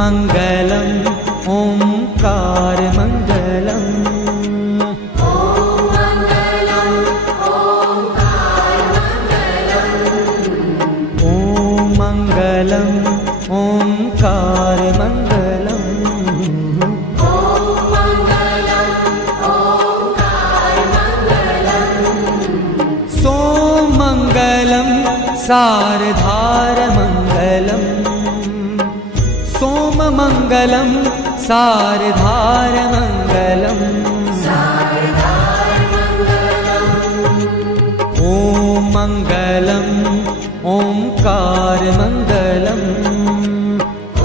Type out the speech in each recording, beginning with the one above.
मंगलम ओंकार मंगलम। ओम मंगलम ओंकार मंगलम। ओम मंगलम ओंकार मंगलम। ओम मंगलम ओंकार मंगलम। सोमंगलम सारधार मंगलम। सोममंगलम सारधार मंगलम। सारधार मंगलम। ओम मंगलम ओंकार मंगलम।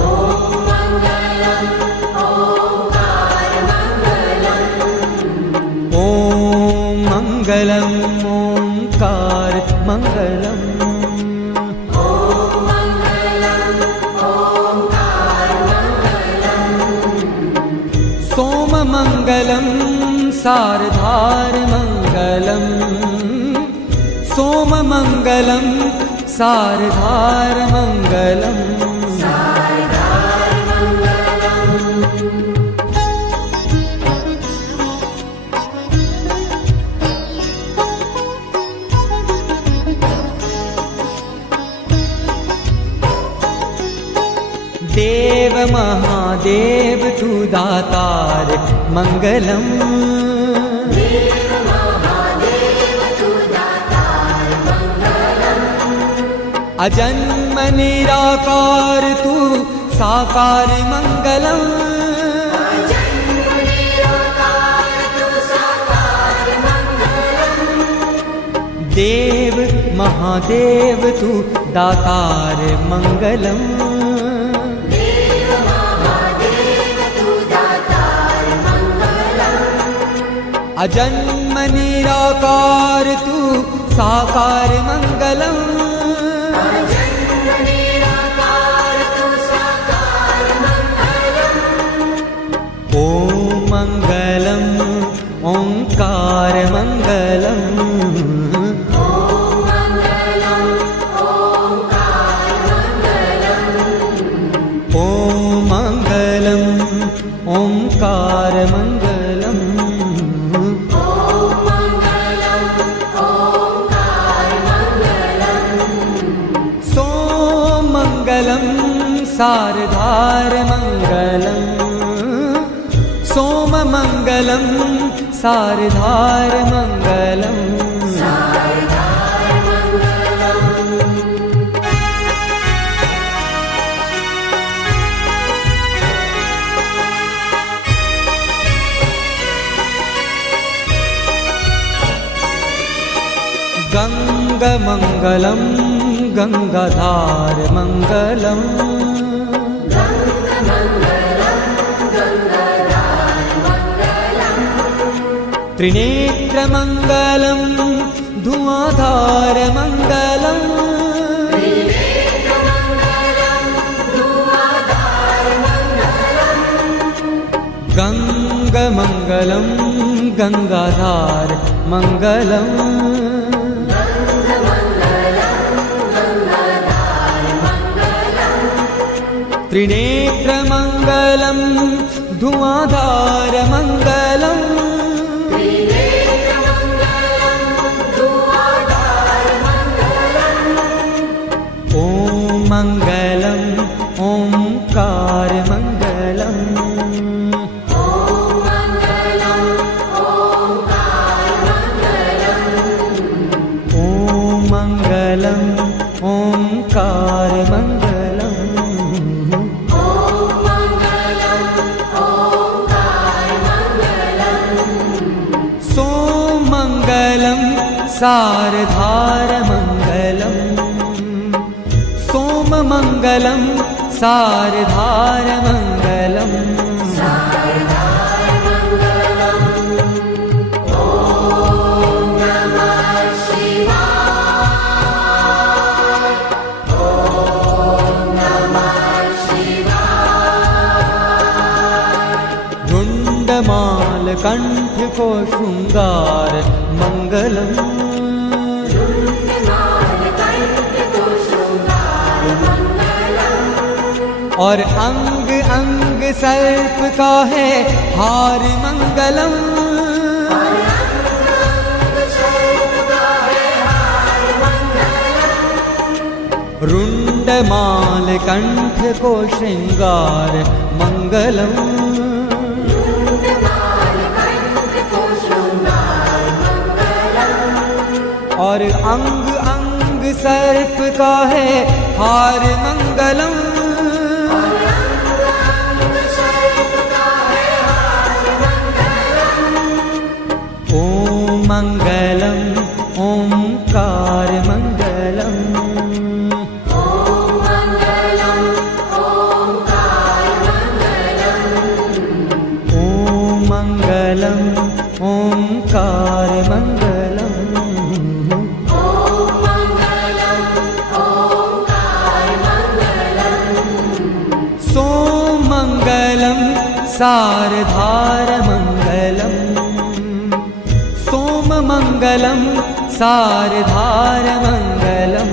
ओम मंगलम ओंकार मंगलम। ओम मंगलम ओंकार मंगलम। सोममंगलम सारधार मंगलम। सोममंगलम सारधार मंगलम। सारधार मंगलम। देव महादेव तू दातार मंगलम। देव महादेव तू दातार मंगलम। अजन्म निराकार तू साकार मंगलम। अजन्म निराकार तू साकार मंगलम। देव महादेव तू दातार मंगलम। देव महादेव तू दातार मंगलम। अजन्म निराकार तू साकार मंगलम। अजन्म निराकार तू साकार मंगलम। ओम मंगलम ओंकार मंगलम। ओम मंगलम ओंकार मंगलम। ओम मंगलम ओंकार मंगलम। ओम मंगलम ओंकार मंगलम। सोमंगलम सारधार मंगलम। सोममंगलम सारधार मंगलम। सारधार मंगलम। गंगमंगलम गंगाधार मंगलम। गंगमंगलम गंगाधार मंगलम। त्रिनेत्रमंगलम धुआंधार मंगलम। त्रिनेत्रमंगलम धुआंधार मंगलम। गंगमंगलम गंगाधार मंगलम। त्रिनेत्रमंगलम धुआंधार मंगलम। त्रिनेत्रमंगलम धुआंधार मंगलम। ओम मंगलम ओंकार मंगलम। ओम मंगलम ओंकार मंगलम। ओम मंगलम ओंकार मंगलम। ओम मंगलम ओंकार मंगलम। सोमंगलम सारधार मंगलम। सोममंगलम सारधार मंगलम। सारधार मंगलम। ओम नमः कंठ को श्रृंगार मंगलम। और अंग अंग सर्प का है हार मंगलम। रुंडमाल कंठ को श्रृंगार मंगलम। और अंग अंग सर्प का है हार मंगलम। ओम मंगलम ओंकार मंगलम। ओम मंगलम ओंकार मंगलम। सोम मंगलम सारधार मंगलम। सोम मंगलम सारधार मंगलम।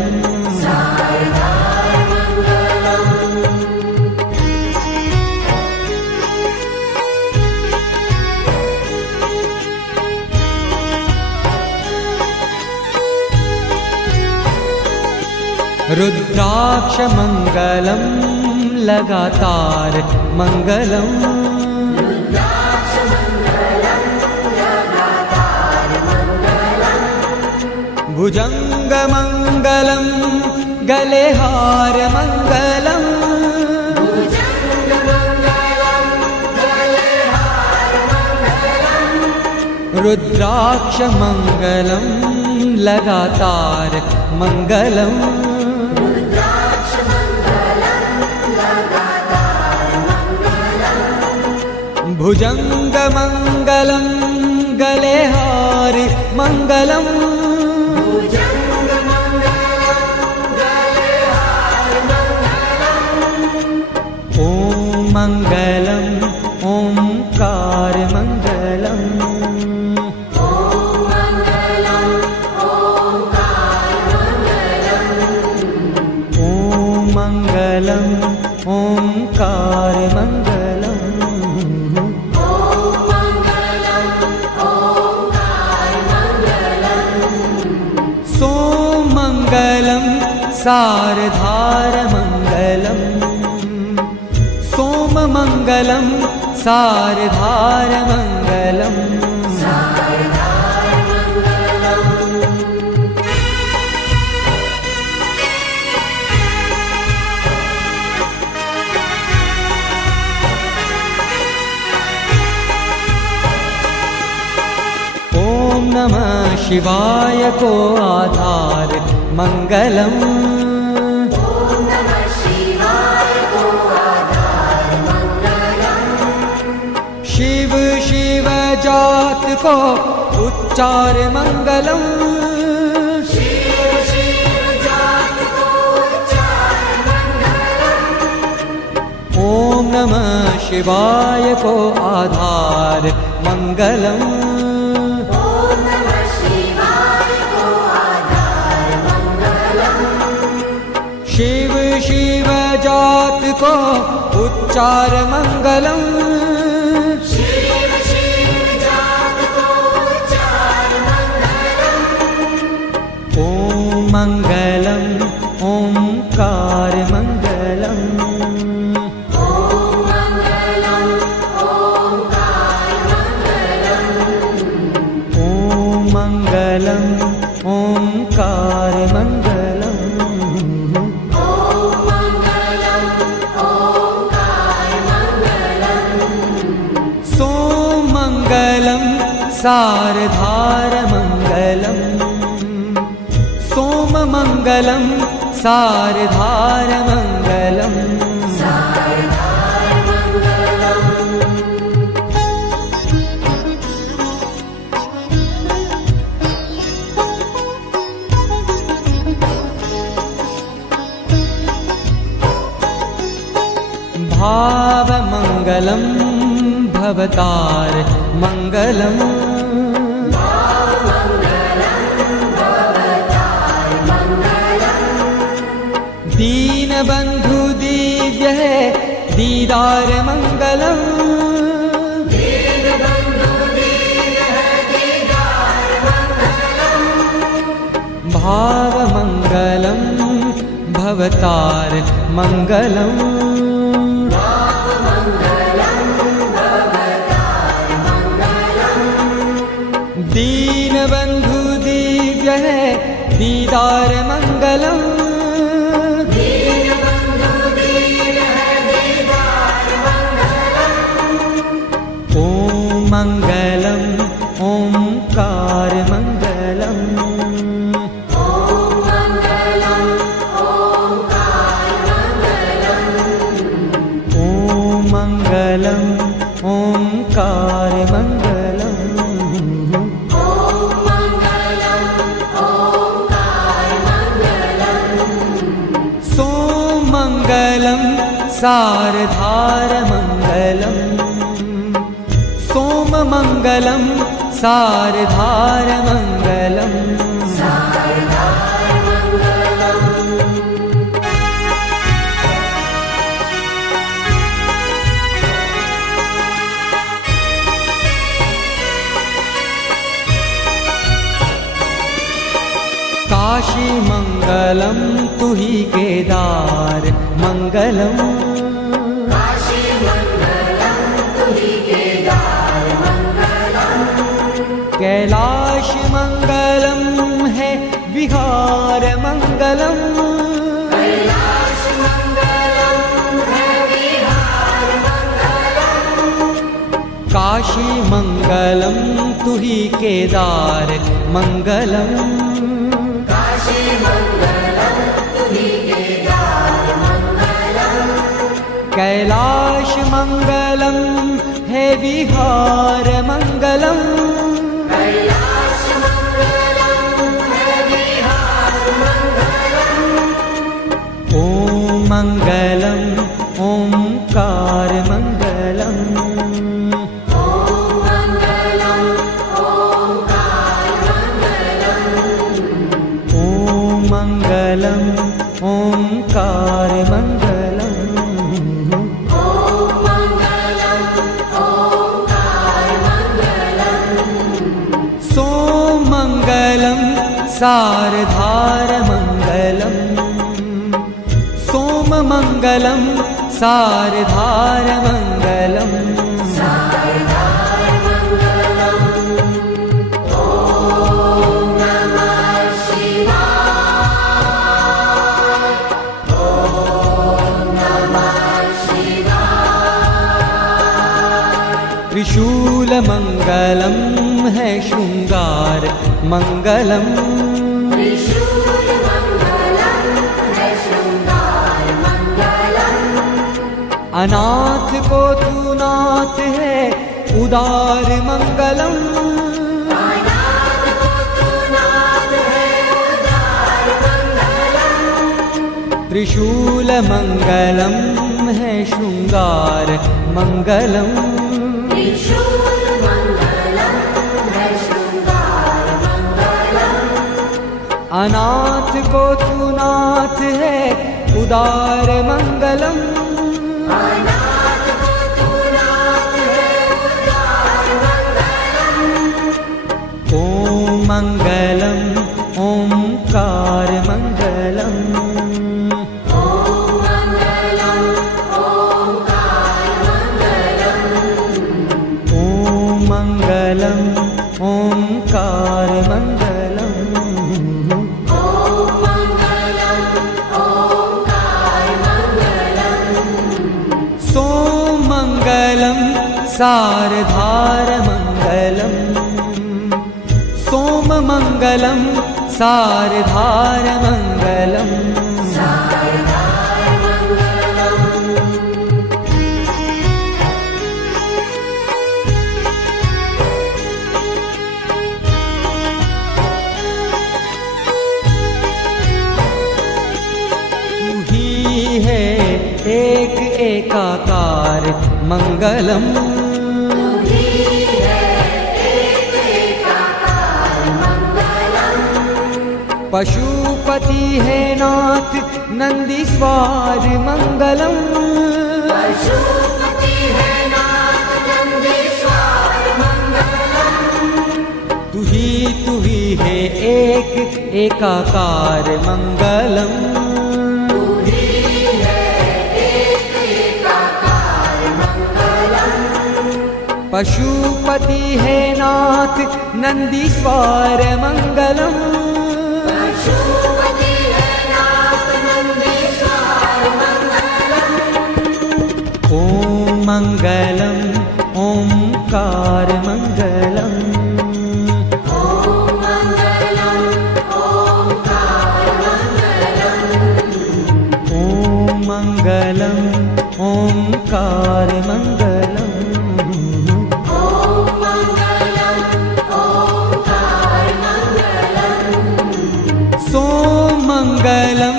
रुद्राक्ष मंगलम लगातार मंगलम। भुजंग मंगलम गले हार मंगलम। रुद्राक्ष मंगलम लगातार मंगलम। भुजंग मंगलम गले हार मंगलम। ओम मंगलम ओंकार मंगलम। ओम मंगलम ओंकार मंगलम। सोम मंगलम सारधार मंगलम। सोम मंगलम सारधार मंगलम। ओम नमः शिवाय को आधार मंगलम। शिव शिव जात को उच्चार मंगलम। ओम नमः शिवाय को आधार मंगलम। शिव शिव जात को उच्चार मंगलम। ओम मंगलम ओंकार मंगलम। ओम मंगलम ओंकार मंगलम। सोम मंगलम सारधार मंगलम। सोम मंगलम सारधार मंगलम। भाव मंगलम भवतार मङ्गलम् दीनबन्धु दिव्य है दीदार मङ्गलम् भावमङ्गलम् भवतार मङ्गलम् दीनबन्धु दिव्य है दीदार मङ्गलम् ॐ मङ्गलम् ओंकार मङ्गलम् मङ्गलम् ओंकार मङ्गलम् सोमङ्गलम् सारधार मङ्गलम् सोममङ्गलम् सारधार मङ्गलम् काशी मंगलम तुही केदार मंगलम कैलाश मंगलम है विहार मंगलम काशी मंगलम तुही केदार मंगलम कैलाश मंगलम है विहार मंगलम ओम मंगलम ओंकार मंगलम ओम मंगलम ओंकार मंगलम सोमङ्गलम् सारधार मङ्गलम् सोममङ्गलम् सारधार मङ्गलम् त्रिशूलमङ्गलम् है शृंगार मंगलम अनाथ को तू नाथ है उदार मंगलम त्रिशूल मंगलम है शृंगार मंगलम अनाथ को तू नाथ है उदार मंगलम ओम मंगलम ओंकार मंगलम ओम मंगलम ओंकार मंगलम सोमङ्गलम् सारधार मङ्गलम् सोममङ्गलम् सारधार मङ्गलम् एक एकाकार मंगलम पशुपति है नाथ नंदीश्वर मंगलम। पशुपति है नाथ नंदीश्वर मंगलम। तू ही है एक एकाकार मंगलम। तू ही है एक एकाकार मंगलम। पशुपति है नाथ नंदीश्वर मंगलम। पशुपति है नाथ नंदीश्वर मंगलम। ओम मंगलम ओंकार मंगलम। ओम मंगलम ओंकार मंगलम। ओम मंगलम ओंकार मंगलम। ओम मंगलम ओंकार मंगलम। सोम मंगलम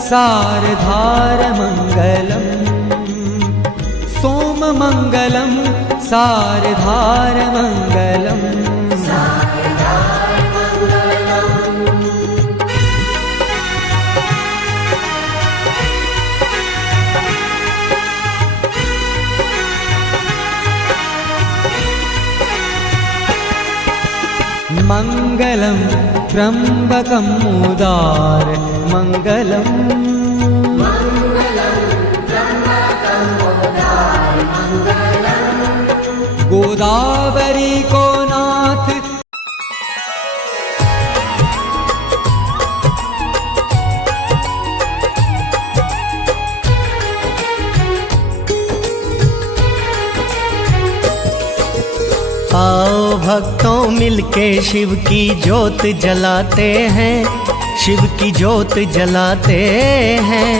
सारधार मंगलम। सोम मंगलम सारधार मंगलम। सारदार मंगलम। मंगलम त्र्यंबकम उदार मंगलम। मंगलम त्र्यंबकं गोदार मंगलम। गोदावरी को नाथ आओ भक्तों मिलके शिव की जोत जलाते हैं, शिव की जोत जलाते हैं।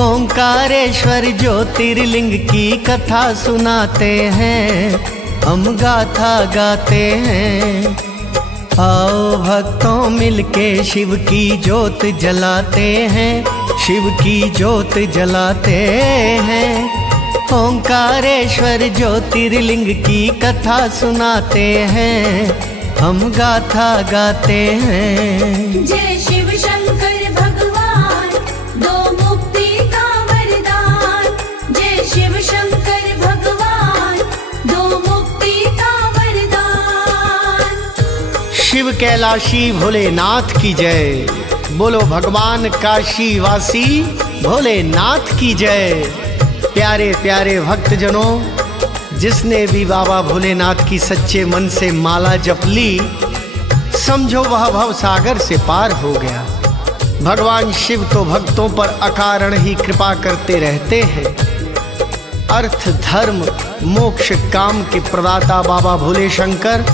ओंकारेश्वर ज्योतिर्लिंग की कथा सुनाते हैं, हम गाथा गाते हैं। आओ भक्तों मिलके शिव की जोत जलाते हैं, शिव की जोत जलाते हैं। ओंकारेश्वर ज्योतिर्लिंग की कथा सुनाते हैं, हम गाथा गाते हैं। जय शिव शंकर भगवान दो मुक्ति का वरदान। जय शिव शंकर भगवान दो मुक्ति का वरदान। शिव कैलाशी भोलेनाथ की जय, बोलो भगवान काशी वासी भोलेनाथ की जय। प्यारे प्यारे भक्तजनों, जिसने भी बाबा भोलेनाथ की सच्चे मन से माला जप ली, समझो वह भव सागर से पार हो गया। भगवान शिव तो भक्तों पर अकारण ही कृपा करते रहते हैं। अर्थ धर्म मोक्ष काम के प्रदाता बाबा भोले शंकर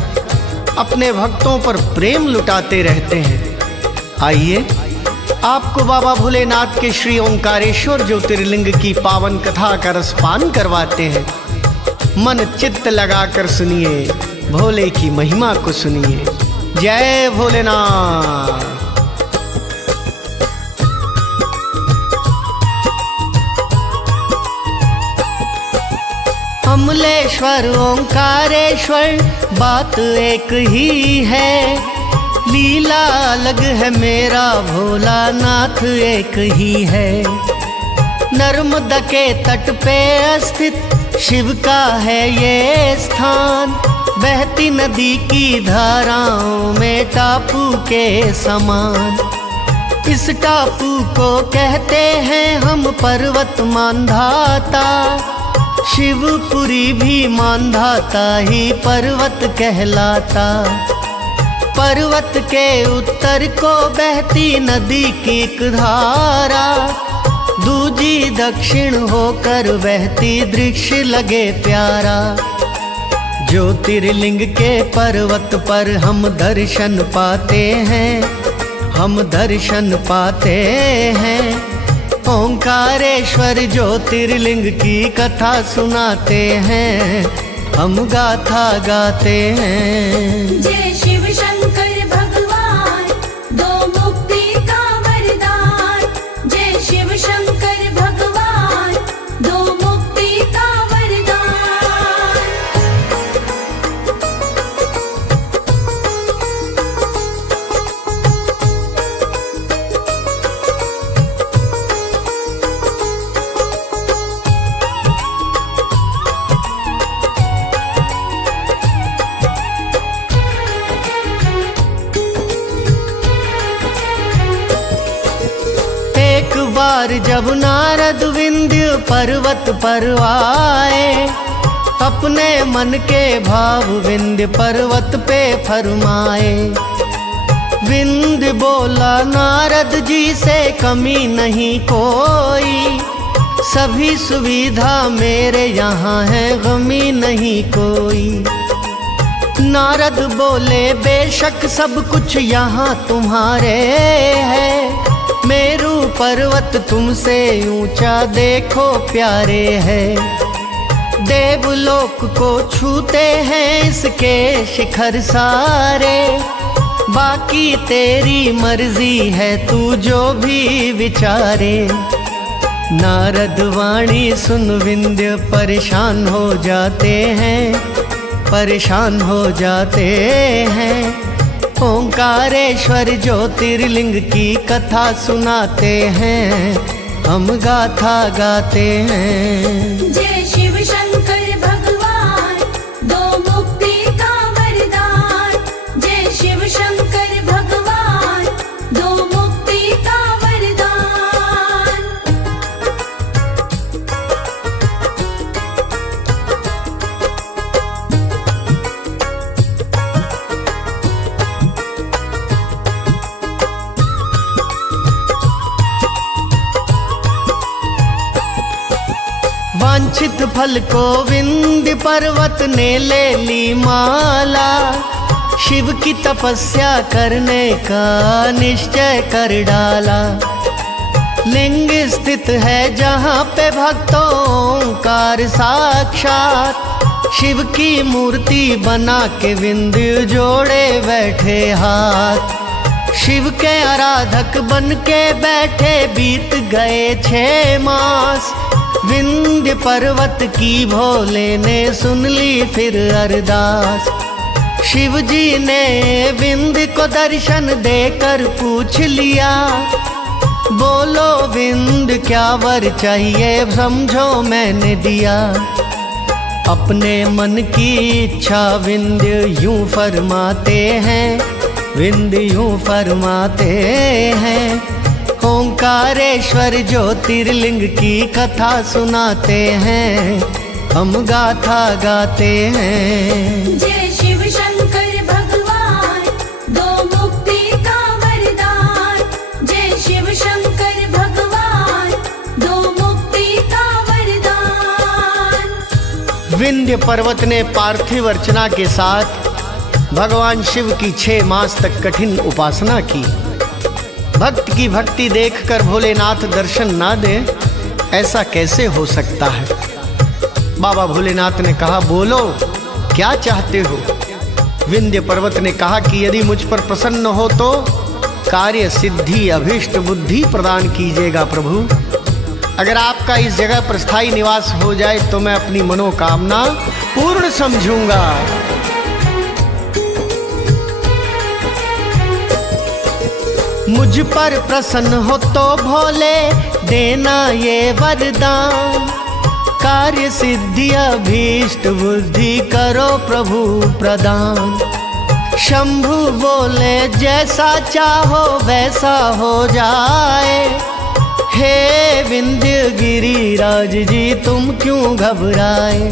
अपने भक्तों पर प्रेम लुटाते रहते हैं। आइए आपको बाबा भोलेनाथ के श्री ओंकारेश्वर ज्योतिर्लिंग की पावन कथा का रसपान करवाते हैं। मन चित्त लगाकर सुनिए, भोले की महिमा को सुनिए। जय भोलेनाथ। अमलेश्वर ओंकारेश्वर बात एक ही है, लीला अलग है मेरा भोलानाथ एक ही है। नर्मदा के तट पे स्थित शिव का है ये स्थान, बहती नदी की धाराओं में टापू के समान। इस टापू को कहते हैं हम पर्वत मानधाता, शिवपुरी भी मानधाता ही पर्वत कहलाता। पर्वत के उत्तर को बहती नदी की एक धारा, दूजी दक्षिण होकर बहती दृश्य लगे प्यारा। ज्योतिर्लिंग के पर्वत पर हम दर्शन पाते हैं, हम दर्शन पाते हैं। ओंकारेश्वर ज्योतिर्लिंग की कथा सुनाते हैं, हम गाथा गाते हैं। जय शिव शंकर भगवान दो मुक्ति का वरदान। जय शिव शंकर भगवान दो मुक्ति का वरदान। बार जब नारद विंध्य पर्वत पर आए, अपने मन के भाव विंध्य पर्वत पे फरमाए। विंध्य बोला नारद जी से कमी नहीं कोई, सभी सुविधा मेरे यहाँ है, गमी नहीं कोई। नारद बोले बेशक सब कुछ यहाँ तुम्हारे है, मेरू पर्वत तुमसे ऊंचा देखो प्यारे है। देवलोक को छूते हैं इसके शिखर सारे, बाकी तेरी मर्जी है तू जो भी विचारे। नारद वाणी सुन विंध्य परेशान हो जाते हैं, परेशान हो जाते हैं। ओंकारेश्वर ज्योतिर्लिंग की कथा सुनाते हैं, हम गाथा गाते हैं। जय शिव शंकर भगवान, दो मुक्ति का वरदान। जय शिव शंकर भगवान, दो मुक्ति का वरदान। वांछित फल को विंध्य पर्वत ने ले ली माला, शिव की तपस्या करने का निश्चय कर डाला। लिंग स्थित है जहाँ पे भक्तों ओंकार साक्षात, शिव की मूर्ति बना के विंध्य जोड़े बैठे हाथ। शिव के आराधक बन के बैठे बीत गए 6 मास, विंध्य पर्वत की भोले ने सुन ली फिर अरदास। शिव जी ने विंध्य को दर्शन देकर पूछ लिया, बोलो विंध्य क्या वर चाहिए समझो मैंने दिया। अपने मन की इच्छा विंध्य यूं फरमाते हैं, विंध्य यूं फरमाते हैं। ओंकारेश्वर ज्योतिर्लिंग की कथा सुनाते हैं, हम गाथा गाते हैं। जय शिव शंकर भगवान, दो मुक्ति का वरदान। जय शिव शंकर भगवान, दो मुक्ति का वरदान। विंध्य पर्वत ने पार्थिव अर्चना के साथ भगवान शिव की 6 मास तक कठिन उपासना की। भक्त की भक्ति देखकर भोलेनाथ दर्शन ना दे, ऐसा कैसे हो सकता है। बाबा भोलेनाथ ने कहा, बोलो क्या चाहते हो। विंध्य पर्वत ने कहा कि यदि मुझ पर प्रसन्न हो तो कार्य सिद्धि अभीष्ट बुद्धि प्रदान कीजिएगा प्रभु। अगर आपका इस जगह पर स्थायी निवास हो जाए तो मैं अपनी मनोकामना पूर्ण समझूंगा। मुझ पर प्रसन्न हो तो भोले देना ये वरदान, कार्य सिद्धि अभीष्ट बुद्धि करो प्रभु प्रदान। शंभु बोले जैसा चाहो वैसा हो जाए, हे विंध्य गिरिराज जी तुम क्यों घबराए।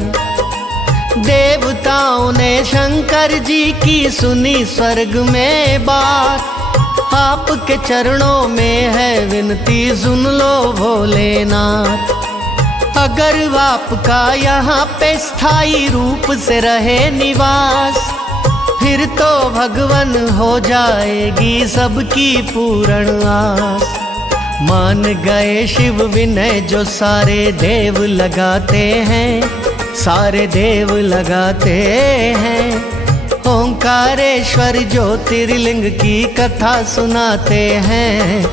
देवताओं ने शंकर जी की सुनी स्वर्ग में बात, आपके चरणों में है विनती सुन लो भोलेनाथ। अगर आपका यहाँ पे स्थायी रूप से रहे निवास, फिर तो भगवन हो जाएगी सबकी पूर्ण आस। मान गए शिव विनय जो सारे देव लगाते हैं, सारे देव लगाते हैं। ओंकारेश्वर ज्योतिर्लिंग की कथा सुनाते हैं,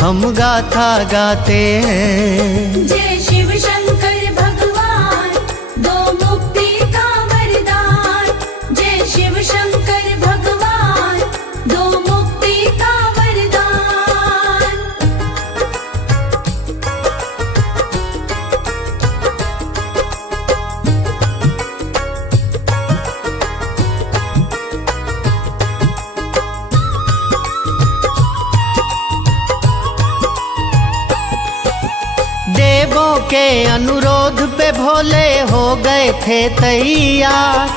हम गाथा गाते हैं। जय शिव शंकर भगवान, दो मुक्ति का वरदान। जय शिव शंकर भगवान, दो मुक्ति का वरदान। के अनुरोध पे भोले हो गए थे तैयार।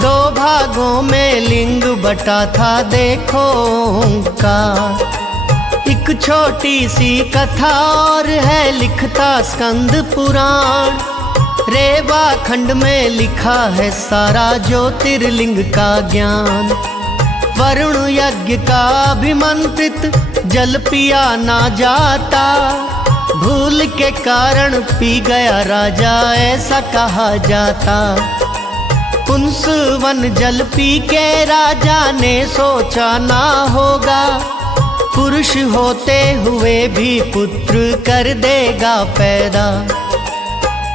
2 भागों में लिंग बटा था देखो ओंकार। एक छोटी सी कथा और है लिखता स्कंद पुराण। रेवा खंड में लिखा है सारा ज्योतिर्लिंग का ज्ञान। वरुण यज्ञ का अभिमंत्रित जल पिया ना जाता। भूल के कारण पी गया राजा ऐसा कहा जाता। पुंस वन जल पी के राजा ने सोचा ना होगा पुरुष होते हुए भी पुत्र कर देगा पैदा।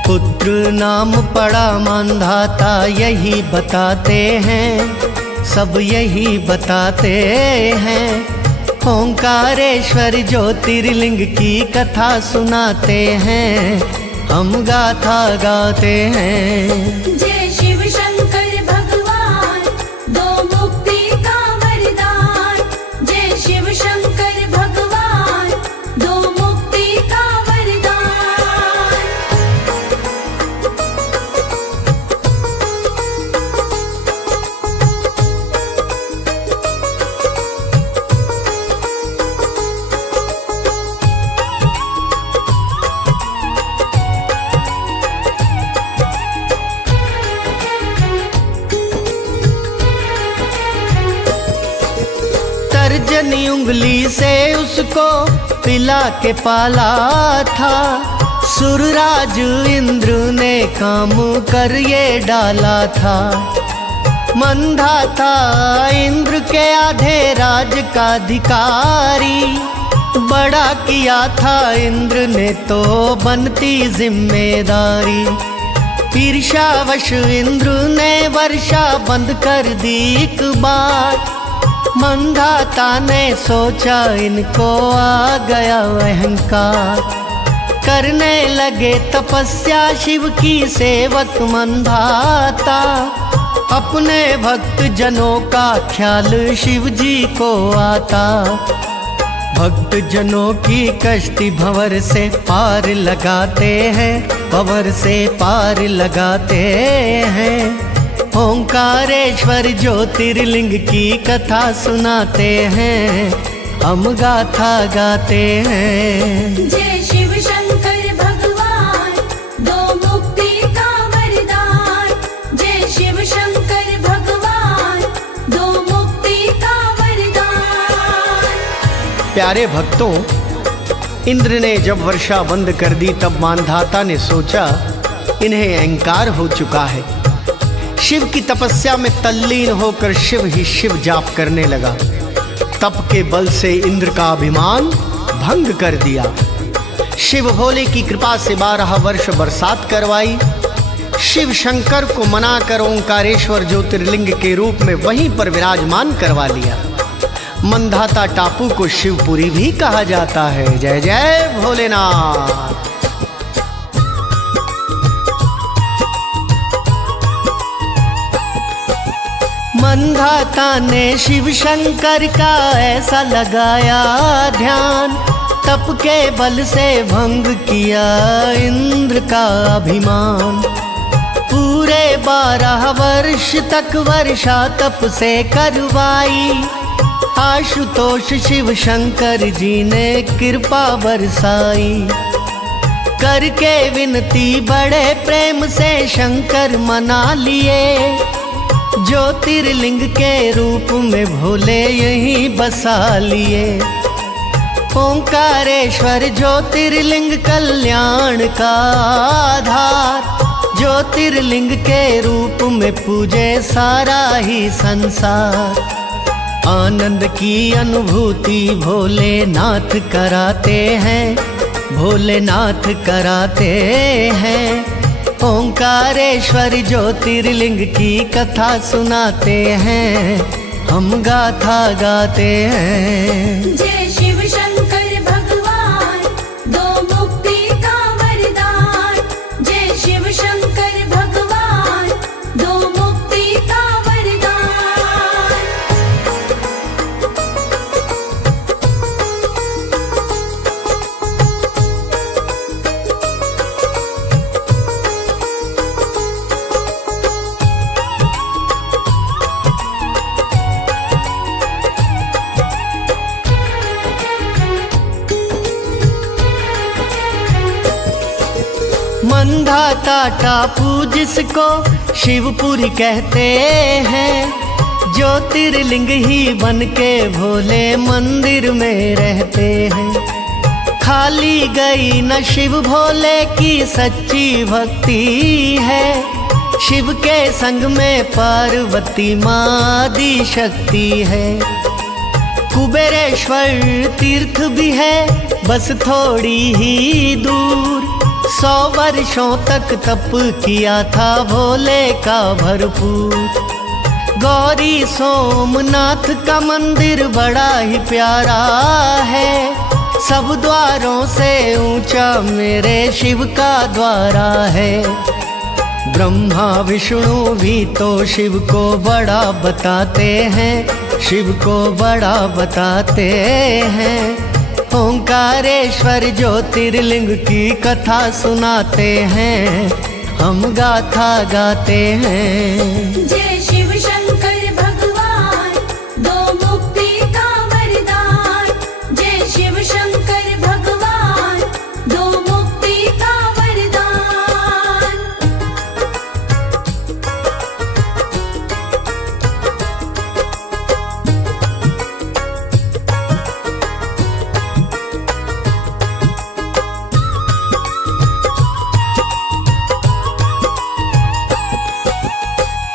पुत्र नाम पड़ा मांधाता यही बताते हैं, सब यही बताते हैं। ओंकारेश्वर ज्योतिर्लिंग की कथा सुनाते हैं, हम गाथा गाते हैं। जय शिव शंकर भगवान, दो मुक्ति का वरदान। जय शिव शंकर भगवान, दो मुक्ति का वरदान। तर्जनी उंगली से उसको पिला के पाला था। सुरराज इंद्र ने काम कर ये डाला था। मंधाता इंद्र के आधे राज का अधिकारी। बड़ा किया था इंद्र ने तो बनती जिम्मेदारी। ईर्ष्यावश इंद्र ने वर्षा बंद कर दी एक बार। मंधाता ने सोचा इनको आ गया अहंकार। करने लगे तपस्या शिव की सेवक मंधाता। अपने भक्त जनों का ख्याल शिव जी को आता। भक्त जनों की कश्ती भंवर से पार लगाते हैं, भंवर से पार लगाते हैं। ओंकारेश्वर ज्योतिर्लिंग की कथा सुनाते हैं, हम गाथा गाते हैं। जय शिव शंकर भगवान, दो मुक्ति का वरदान। जय शिव शंकर भगवान, दो मुक्ति का वरदान। प्यारे भक्तों, इंद्र ने जब वर्षा बंद कर दी तब मांधाता ने सोचा इन्हें अहंकार हो चुका है। शिव की तपस्या में तल्लीन होकर शिव ही शिव जाप करने लगा। तप के बल से इंद्र का अभिमान भंग कर दिया। शिव भोले की कृपा से 12 वर्ष बरसात करवाई। शिव शंकर को मनाकर ओंकारेश्वर ज्योतिर्लिंग के रूप में वहीं पर विराजमान करवा लिया। मंधाता टापू को शिवपुरी भी कहा जाता है। जय जय भोलेनाथ। मंधाता ने शिव शंकर का ऐसा लगाया ध्यान। तप के बल से भंग किया इंद्र का अभिमान। पूरे 12 वर्ष तक वर्षा तप से करवाई। आशुतोष शिव शंकर जी ने कृपा बरसाई। करके विनती बड़े प्रेम से शंकर मना लिए। ज्योतिर्लिंग के रूप में भोले यहीं बसा लिए। ओंकारेश्वर ज्योतिर्लिंग कल्याण का आधार। ज्योतिर्लिंग के रूप में पूजे सारा ही संसार। आनंद की अनुभूति भोलेनाथ कराते हैं, भोलेनाथ कराते हैं। ओंकारेश्वर ज्योतिर्लिंग की कथा सुनाते हैं, हम गाथा गाते हैं। जय शिव शंकर भगवान, दो मुक्ति का वरदान। जय शिव शंकर भगवान, दो मुक्ति का वरदान। मंधाता टापू जिसको शिवपुरी कहते हैं, ज्योतिर्लिंग ही बन के भोले मंदिर में रहते हैं। खाली गई न शिव भोले की सच्ची भक्ति है, शिव के संग में पार्वती मादी शक्ति है। कुबेरेश्वर तीर्थ भी है बस थोड़ी ही दूर, 100 वर्षों तक तप किया था भोले का भरपूर। गौरी सोमनाथ का मंदिर बड़ा ही प्यारा है, सब द्वारों से ऊंचा मेरे शिव का द्वारा है। ब्रह्मा विष्णु भी तो शिव को बड़ा बताते हैं, शिव को बड़ा बताते हैं। ओंकारेश्वर ज्योतिर्लिंग की कथा सुनाते हैं, हम गाथा गाते हैं। जय शिव शंकर भगवान, दो मुक्ति का वरदान। जय शिव शंकर भगवान, दो मुक्ति का वरदान।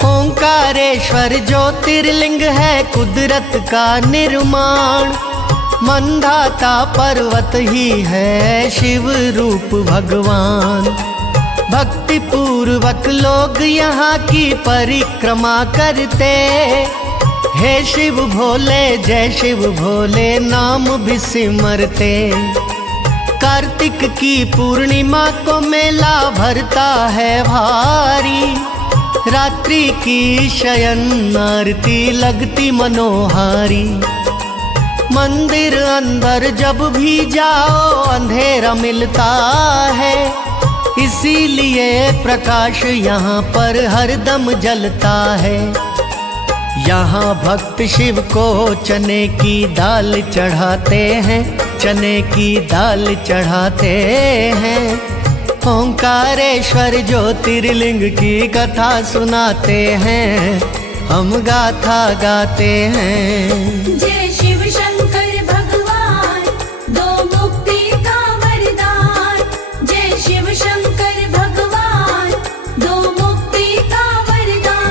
ओंकारेश्वर ज्योतिर्लिंग है कुदरत का निर्माण, मंधाता पर्वत ही है शिव रूप भगवान। भक्ति पूर्वक लोग यहाँ की परिक्रमा करते, हे शिव भोले जय शिव भोले नाम भी सिमरते। कार्तिक की पूर्णिमा को मेला भरता है भारी, रात्रि की शयन आरती लगती मनोहारी। मंदिर अंदर जब भी जाओ अंधेरा मिलता है, इसीलिए प्रकाश यहाँ पर हरदम जलता है। यहाँ भक्त शिव को चने की दाल चढ़ाते हैं, चने की दाल चढ़ाते हैं। ओंकारेश्वर ज्योतिर्लिंग की कथा सुनाते हैं, हम गाथा गाते हैं। जय शिव शंकर भगवान, दो मुक्ति का वरदान। जय शिव शंकर भगवान, दो मुक्ति का वरदान।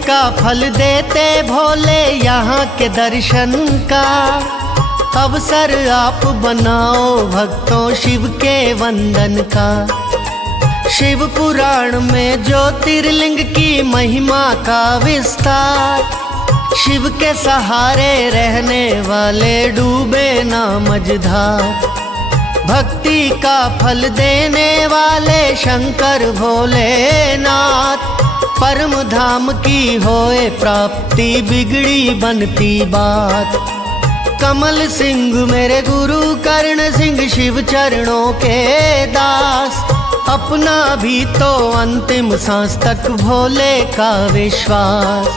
का फल देते भोले यहाँ के दर्शन का, अवसर आप बनाओ भक्तों शिव के वंदन का। शिव पुराण में ज्योतिर्लिंग की महिमा का विस्तार, शिव के सहारे रहने वाले डूबे ना मझधार। भक्ति का फल देने वाले शंकर भोलेनाथ, परम धाम की होए प्राप्ति बिगड़ी बनती बात। कमल सिंह मेरे गुरु कर्ण सिंह शिव चरणों के दास, अपना भी तो अंतिम सांस तक भोले का विश्वास।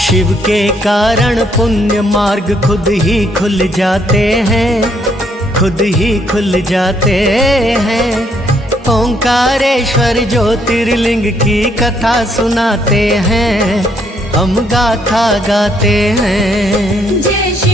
शिव के कारण पुण्य मार्ग खुद ही खुल जाते हैं, खुद ही खुल जाते हैं। ओंकारेश्वर ज्योतिर्लिंग की कथा सुनाते हैं, हम गाथा गाते हैं। जय शिव